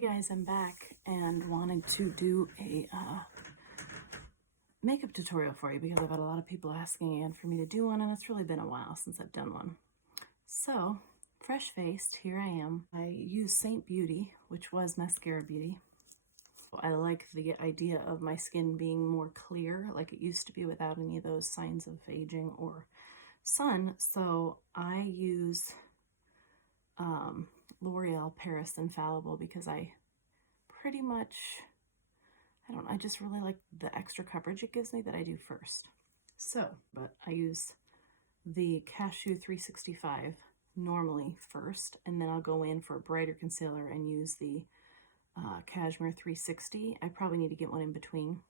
Hey guys, I'm back and wanted to do a makeup tutorial for you because I've had a lot of people asking again for me to do one, and it's really been a while since I've done one. So, fresh-faced, here I am. I use Seint Beauty, which was Mascara Beauty. I like the idea of my skin being more clear, like it used to be, without any of those signs of aging or sun. So I use L'Oreal Paris Infallible because I pretty much, I just really like the extra coverage it gives me that I do first. So, but I use the Cashew 365 normally first, and then I'll go in for a brighter concealer and use the Cashmere 360. I probably need to get one in between,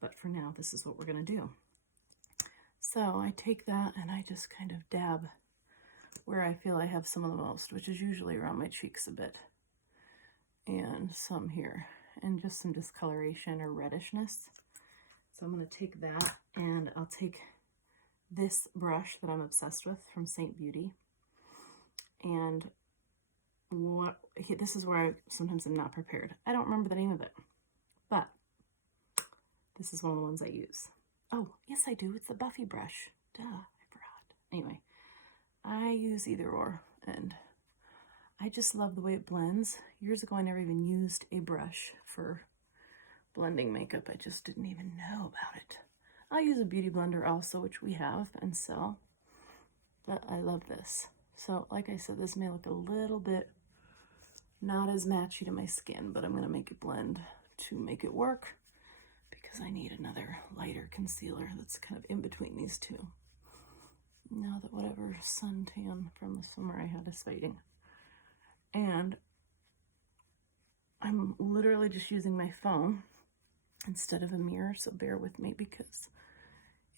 but for now, this is what we're gonna do. So I take that and I just kind of dab where I feel I have some of the most, which is usually around my cheeks a bit, and some here, and just some discoloration or reddishness. So I'm going to take that, and I'll take this brush that I'm obsessed with from Seint Beauty, and this is where I sometimes am not prepared. I don't remember the name of it, but this is one of the ones I use. Oh, yes I do, it's the Buffy brush. Duh, I forgot. Anyway, I use either or, and I just love the way it blends. Years ago, I never even used a brush for blending makeup. I just didn't even know about it. I'll use a beauty blender also, which we have and sell, but I love this. So, like I said, this may look a little bit not as matchy to my skin, but I'm going to make it blend to make it work because I need another lighter concealer that's kind of in between these two, now that whatever suntan from the summer I had is fading. And I'm literally just using my phone instead of a mirror, so bear with me because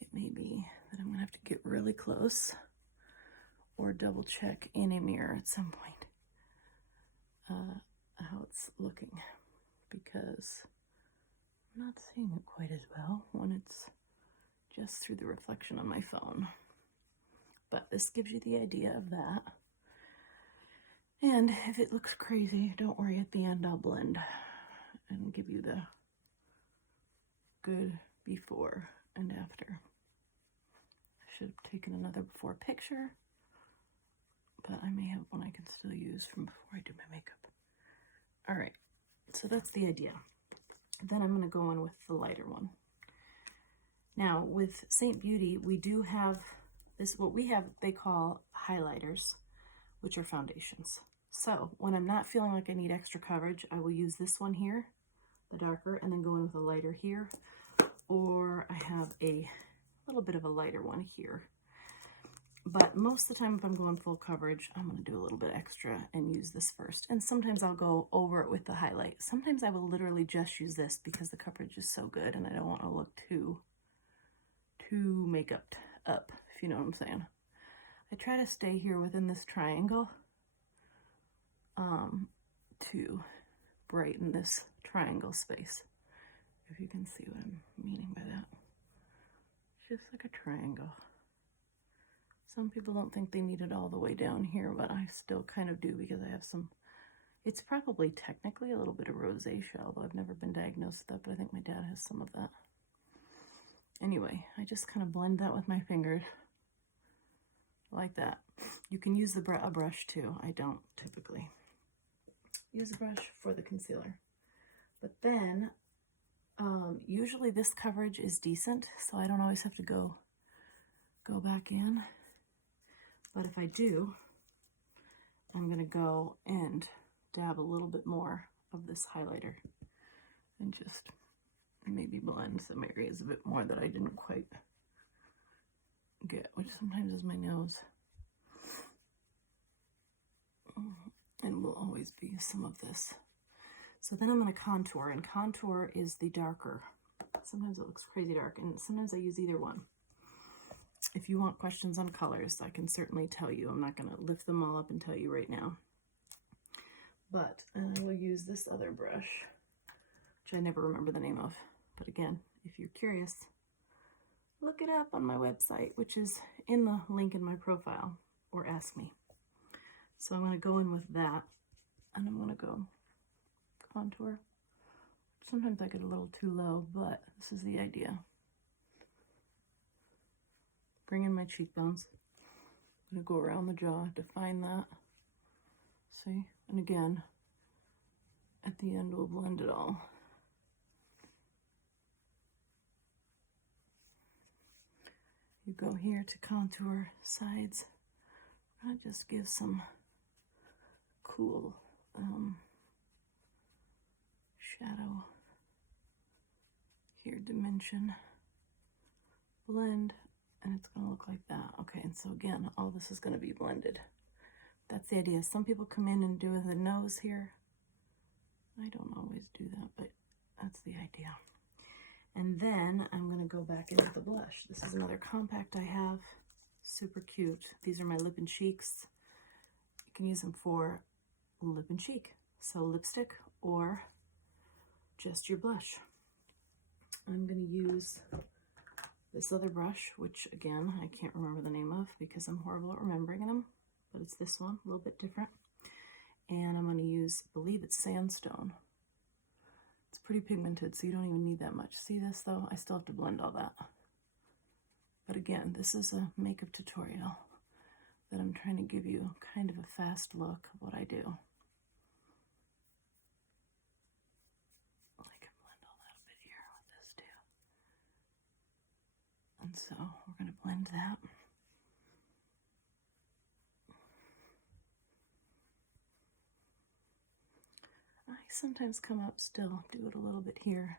it may be that I'm gonna have to get really close or double check in a mirror at some point how it's looking, because I'm not seeing it quite as well when it's just through the reflection on my phone. But this gives you the idea of that. And if it looks crazy, don't worry, at the end I'll blend and give you the good before and after. I should have taken another before picture, but I may have one I can still use from before I do my makeup. All right, so that's the idea. Then I'm gonna go in with the lighter one. Now with Seint Beauty, we do have this, what we have, they call highlighters, which are foundations. So when I'm not feeling like I need extra coverage, I will use this one here, the darker, and then go in with a lighter here, or I have a little bit of a lighter one here. But most of the time, if I'm going full coverage, I'm going to do a little bit extra and use this first. And sometimes I'll go over it with the highlight. Sometimes I will literally just use this because the coverage is so good and I don't want to look too makeup up, if you know what I'm saying. I try to stay here within this triangle to brighten this triangle space, if you can see what I'm meaning by that. Just like a triangle. Some people don't think they need it all the way down here, but I still kind of do because I have some, it's probably technically a little bit of rosacea, although I've never been diagnosed with that, but I think my dad has some of that. Anyway, I just kind of blend that with my fingers like that. You can use a brush too. I don't typically use a brush for the concealer. But then, usually this coverage is decent, so I don't always have to go back in. But if I do, I'm gonna go and dab a little bit more of this highlighter and just maybe blend some areas a bit more that I didn't quite get, which sometimes is my nose. And will always be some of this. So then I'm going to contour, and contour is the darker. Sometimes it looks crazy dark, and sometimes I use either one. If you want questions on colors, I can certainly tell you. I'm not going to lift them all up and tell you right now. But I will use this other brush, which I never remember the name of. But again, if you're curious, look it up on my website, which is in the link in my profile, or ask me. So I'm going to go in with that, and I'm going to go contour. Sometimes I get a little too low, but this is the idea. Bring in my cheekbones. I'm gonna go around the jaw, define that. See? And again, at the end we'll blend it all. You go here to contour sides. I'm gonna just give some cool shadow here, dimension, blend, and it's gonna look like that. Okay, and so again, all this is gonna be blended. That's the idea. Some people come in and do the nose here. I don't always do that, but that's the idea. And then I'm gonna go back in with the blush. This is another compact I have, super cute. These are my lip and cheeks. You can use them for lip and cheek. So lipstick or just your blush. I'm gonna use this other brush, which again, I can't remember the name of because I'm horrible at remembering them, but it's this one, a little bit different. And I'm gonna use, I believe it's sandstone. It's pretty pigmented, so you don't even need that much. See this though? I still have to blend all that. But again, this is a makeup tutorial that I'm trying to give you kind of a fast look of what I do. I can blend all that a bit here with this too. And so we're going to blend that. I sometimes come up still, do it a little bit here.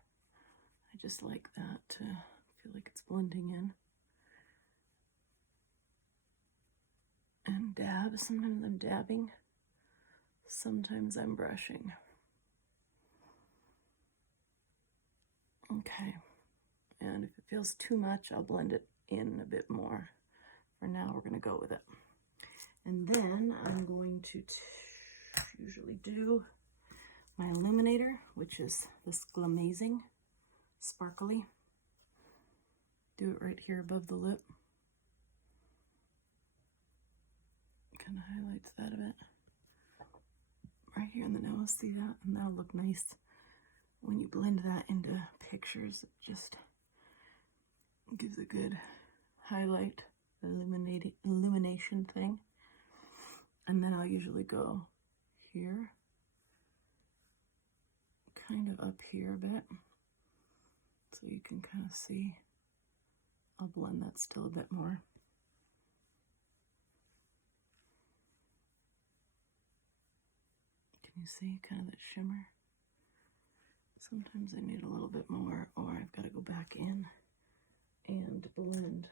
I just like that to feel like it's blending in. And dab, sometimes I'm dabbing, sometimes I'm brushing. Okay, and if it feels too much, I'll blend it in a bit more. For now, we're gonna go with it. And then I'm going to usually do my illuminator, which is this Glamazing Sparkly. Do it right here above the lip. Kind of highlights that a bit. Right here in the nose, see that? And that'll look nice when you blend that into pictures. It just gives a good highlight, illumination thing. And then I'll usually go here, kind of up here a bit, so you can kind of see. I'll blend that still a bit more. Can you see kind of that shimmer? Sometimes I need a little bit more, or I've got to go back in and blend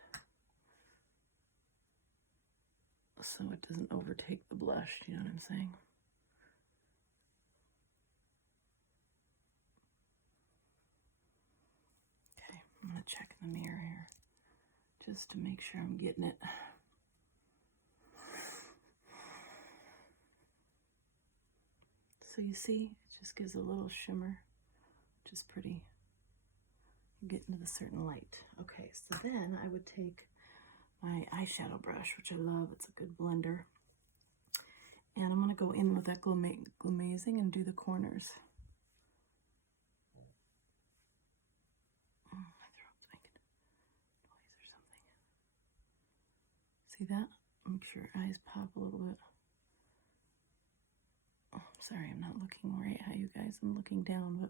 so it doesn't overtake the blush. Do you know what I'm saying? Okay, I'm going to check in the mirror here just to make sure I'm getting it. So you see, it just gives a little shimmer, which is pretty. You get into the certain light. Okay, so then I would take my eyeshadow brush, which I love. It's a good blender. And I'm going to go in with that Glamazing and do the corners. Oh, my throat's making noise or something. See that? Make sure your eyes pop a little bit. Oh, sorry, I'm not looking right at you guys. I'm looking down, but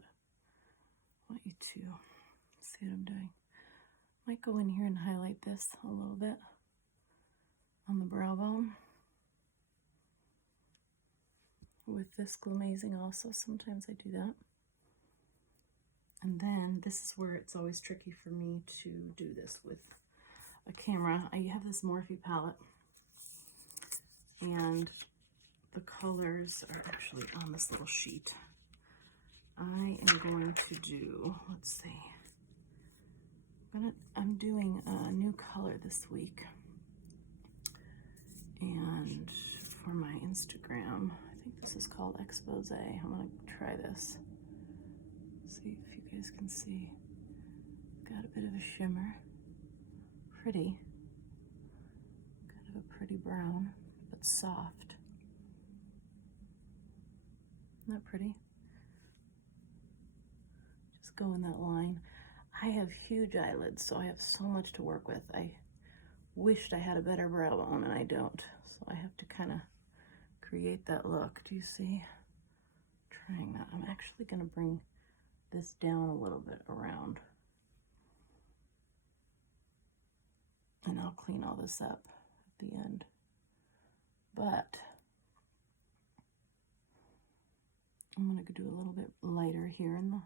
I want you to see what I'm doing. Might go in here and highlight this a little bit on the brow bone. With this Glamazing also, sometimes I do that. And then this is where it's always tricky for me to do this with a camera. I have this Morphe palette, and the colors are actually on this little sheet. I am going to do, let's see, I'm doing a new color this week. And for my Instagram, I think this is called Expose. I'm gonna try this. See if you guys can see. Got a bit of a shimmer. Pretty. Kind of a pretty brown, but soft. Isn't that pretty? just go in that line. I have huge eyelids, so I have so much to work with. I wished I had a better brow bone, and I don't. So I have to kind of create that look. Do you see? Trying that. I'm actually going to bring this down a little bit around. And I'll clean all this up at the end. But I'm going to do a little bit lighter here in the,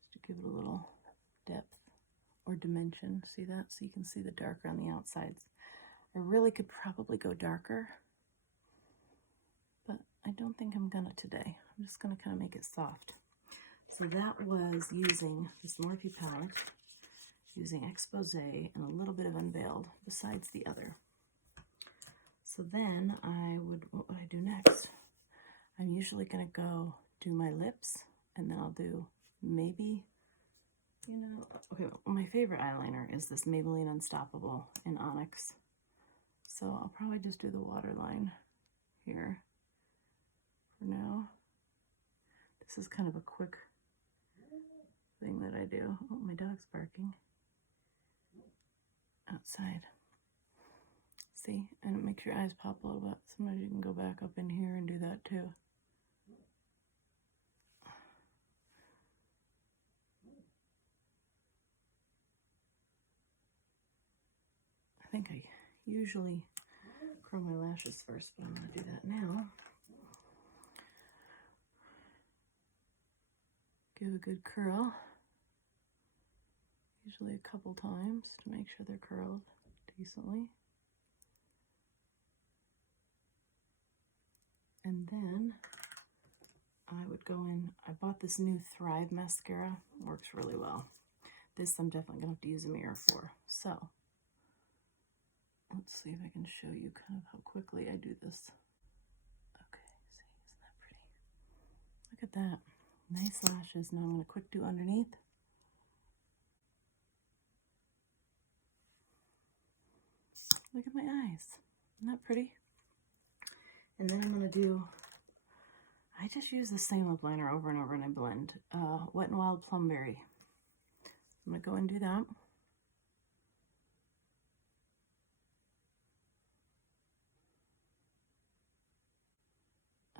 just to give it a little depth or dimension. See that? So you can see the darker on the outsides. I really could probably go darker, but I don't think I'm gonna today. I'm just gonna kind of make it soft. So that was using this Morphe palette, using Expose and a little bit of Unveiled besides the other. So then what would I do next? I'm usually gonna go do my lips, and then I'll do maybe, you know, okay, my favorite eyeliner is this Maybelline Unstoppable in Onyx. So I'll probably just do the waterline here for now. This is kind of a quick thing that I do. Oh, my dog's barking outside. See, and it makes your eyes pop a little bit. Sometimes you can go back up in here and do that too. I think I usually curl my lashes first, but I'm going to do that now. Give a good curl, usually a couple times to make sure they're curled decently. And then I would go in, I bought this new Thrive mascara, works really well. This I'm definitely going to have to use a mirror for. So let's see if I can show you kind of how quickly I do this. Okay, see, isn't that pretty? Look at that. Nice lashes. Now I'm going to quick do underneath. Look at my eyes. Isn't that pretty? And then I'm going to do, I just use the same lip liner over and over and I blend. Wet n Wild Plumberry. I'm going to go and do that.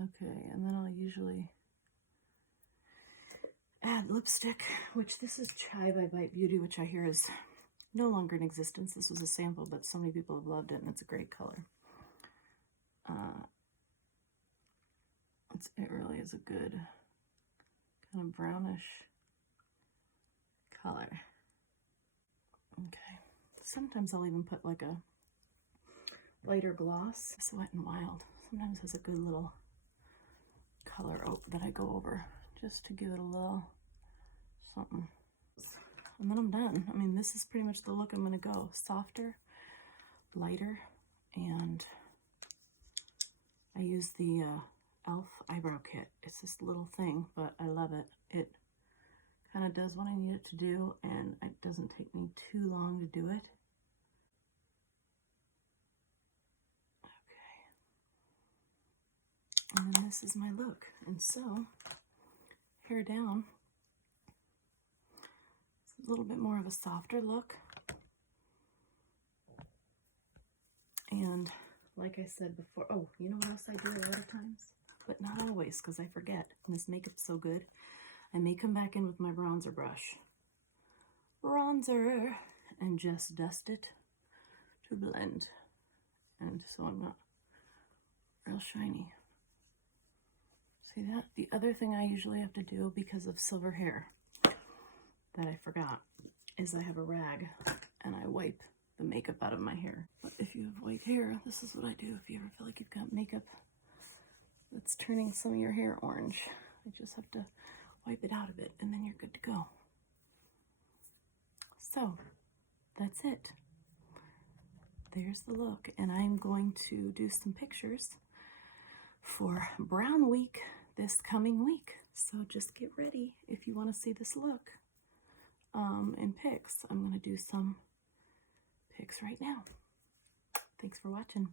Okay, and then I'll usually add lipstick, which this is Chai by Bite Beauty, which I hear is no longer in existence. This was a sample, but so many people have loved it, and it's a great color. It really is a good kind of brownish color. Okay, sometimes I'll even put like a lighter gloss. This Wet n Wild sometimes has a good little color that I go over just to give it a little something. And then I'm done. I mean, this is pretty much the look I'm going to go. Softer, lighter, and I use the e.l.f. eyebrow kit. It's this little thing, but I love it. It kind of does what I need it to do, and it doesn't take me too long to do it. And then this is my look. And so, hair down, it's a little bit more of a softer look. And like I said before, oh, you know what else I do a lot of times? But not always, because I forget. And this makeup's so good. I may come back in with my bronzer brush. Bronzer! And just dust it to blend. And so I'm not real shiny. See that? The other thing I usually have to do because of silver hair that I forgot is I have a rag and I wipe the makeup out of my hair. But if you have white hair, this is what I do if you ever feel like you've got makeup that's turning some of your hair orange. I just have to wipe it out of it and then you're good to go. So that's it. There's the look, and I'm going to do some pictures for Brown Week this coming week. So just get ready if you want to see this look in pics. I'm going to do some pics right now. Thanks for watching.